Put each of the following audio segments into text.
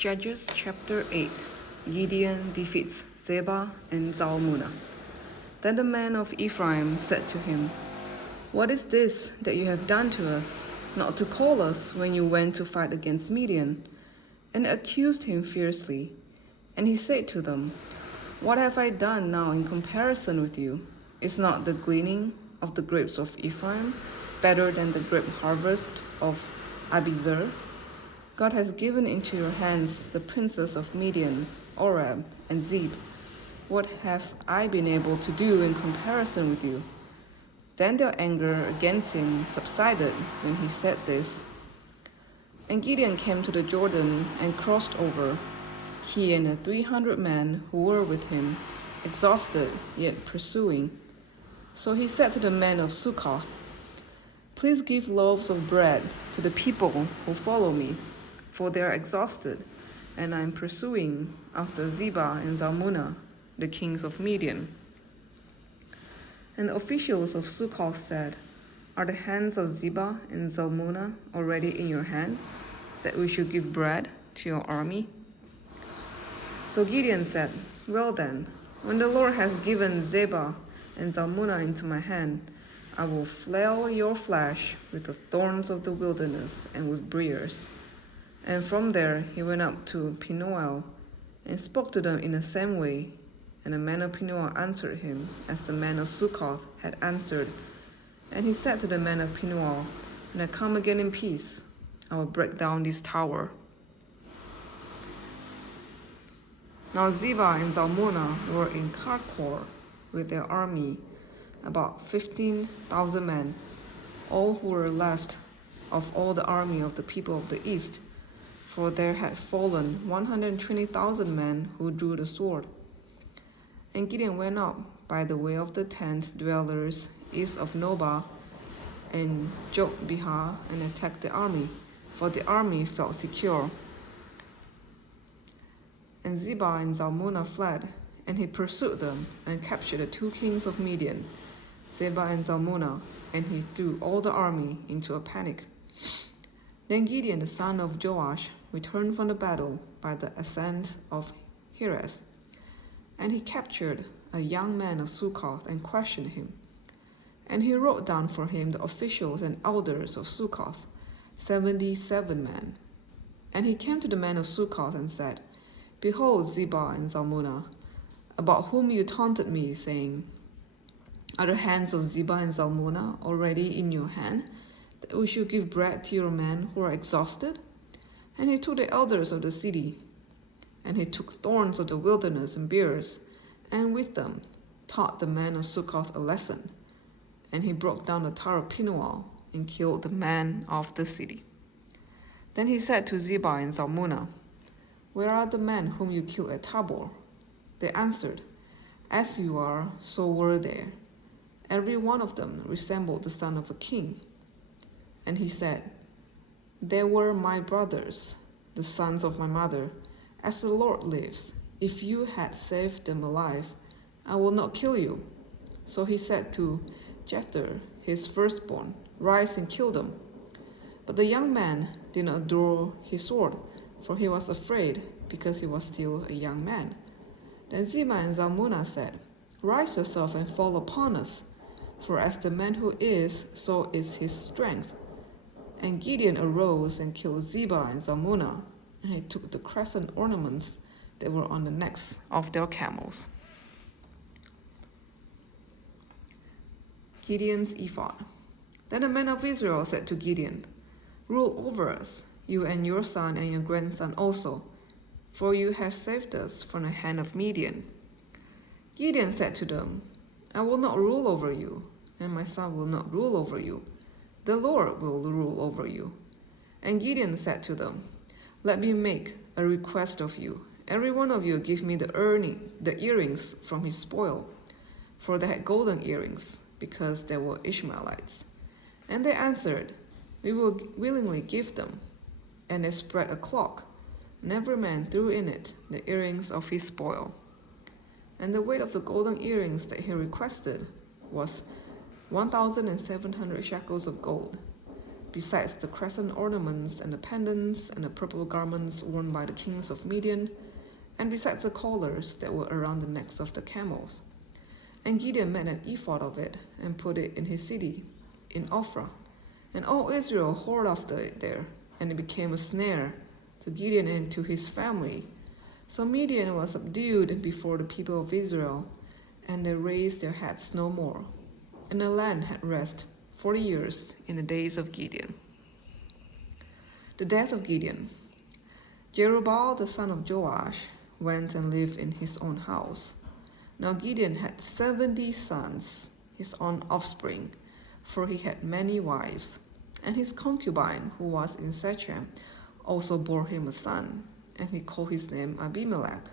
Judges chapter 8. Gideon defeats Zebah and Zalmunna. Then the men of Ephraim said to him, "What is this that you have done to us, not to call us when you went to fight against Midian?" And accused him fiercely. And he said to them, "What have I done now in comparison with you? Is not the gleaning of the grapes of Ephraim better than the grape harvest of Abiezer? God has given into your hands the princes of Midian, Oreb, and Zeb. What have I been able to do in comparison with you?" Then their anger against him subsided when he said this. And Gideon came to the Jordan and crossed over, he and the 300 men who were with him, exhausted yet pursuing. So he said to the men of Succoth, "Please give loaves of bread to the people who follow me, for they are exhausted, and I am pursuing after Zebah and Zalmunna, the kings of Midian." And the officials of Succoth said, "Are the hands of Zebah and Zalmunna already in your hand, that we should give bread to your army?" So Gideon said, "Well then, when the Lord has given Zebah and Zalmunna into my hand, I will flail your flesh with the thorns of the wilderness and with briars." And from there he went up to Penuel and spoke to them in the same way. And the men of Penuel answered him as the men of Succoth had answered. And he said to the men of Penuel, "When I come again in peace, I will break down this tower." Now Zebah and Zalmunna were in Karkor with their army, about 15,000 men, all who were left of all the army of the people of the east, for there had fallen 120,000 men who drew the sword. And Gideon went up by the way of the tent dwellers east of Nobah and Jogbehah and attacked the army, for the army felt secure. And Zebah and Zalmunna fled, and he pursued them and captured the 2 kings of Midian, Zebah and Zalmunna, and he threw all the army into a panic. Then Gideon the son of Joash returned from the battle by the ascent of Heres, and he captured a young man of Succoth and questioned him. And he wrote down for him the officials and elders of Succoth, 77 men. And he came to the men of Succoth and said, "Behold Zebah and Zalmunna, about whom you taunted me, saying, 'Are the hands of Zebah and Zalmunna already in your hand, that we should give bread to your men who are exhausted?' And he took the elders of the city, and he took thorns of the wilderness and briars, and with them taught the men of Succoth a lesson. And he broke down the tower of Penuel and killed the men of the city. Then he said to Zebah and Zalmunna, 'Where are the men whom you killed at Tabor?' They answered, 'As you are, so were they. Every one of them resembled the son of a king.' And he said, 'They were my brothers, the sons of my mother. As the Lord lives, if you had saved them alive, I will not kill you.' So he said to Jether, his firstborn, 'Rise and kill them.' But the young man did not draw his sword, for he was afraid, because he was still a young man. Then Zebah and Zalmunna said, 'Rise yourself and fall upon us, for as the man who is, so is his strength.' And Gideon arose and killed Zebah and Zalmunna, and he took the crescent ornaments that were on the necks of their camels. Gideon's Ephod. Then the men of Israel said to Gideon, 'Rule over us, you and your son and your grandson also, for you have saved us from the hand of Midian.' Gideon said to them, 'I will not rule over you, and my son will not rule over you. The Lord will rule over you.' And Gideon said to them, 'Let me make a request of you. Every one of you give me the earrings from his spoil,' for they had golden earrings, because they were Ishmaelites. And they answered, 'We will willingly give them.' And they spread a cloth, and every man threw in it the earrings of his spoil. And the weight of the golden earrings that he requested was 1,700 shekels of gold. besides the crescent ornaments and the pendants and the purple garments worn by the kings of Midian, and besides the collars that were around the necks of the camels. And Gideon made an ephod of it and put it in his city, in Ophrah. And all Israel whored after it there, and it became a snare to Gideon and to his family. So Midian was subdued before the people of Israel, and they raised their heads no more. And the land had rest 40 years in the days of Gideon. The death of Gideon. Jerubbaal the son of Joash went and lived in his own house. Now Gideon had 70 sons, his own offspring, for he had many wives. And his concubine, who was in Shechem, also bore him a son, and he called his name Abimelech.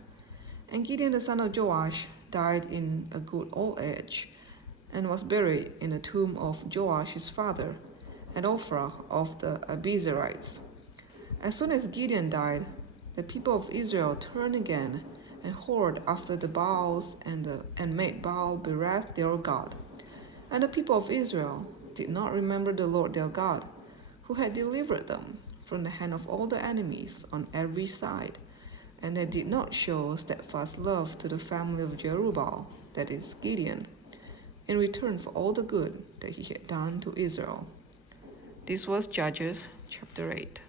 And Gideon the son of Joash died in a good old age, and was buried in the tomb of Joash his father, at Ophrah of the Abiezrites. As soon as Gideon died, the people of Israel turned again and whored after the Baals and made Baal Berith their god. And the people of Israel did not remember the Lord their God, who had delivered them from the hand of all the enemies on every side, and they did not show steadfast love to the family of Jerubbaal, that is Gideon, in return for all the good that he had done to Israel. This was Judges chapter 8.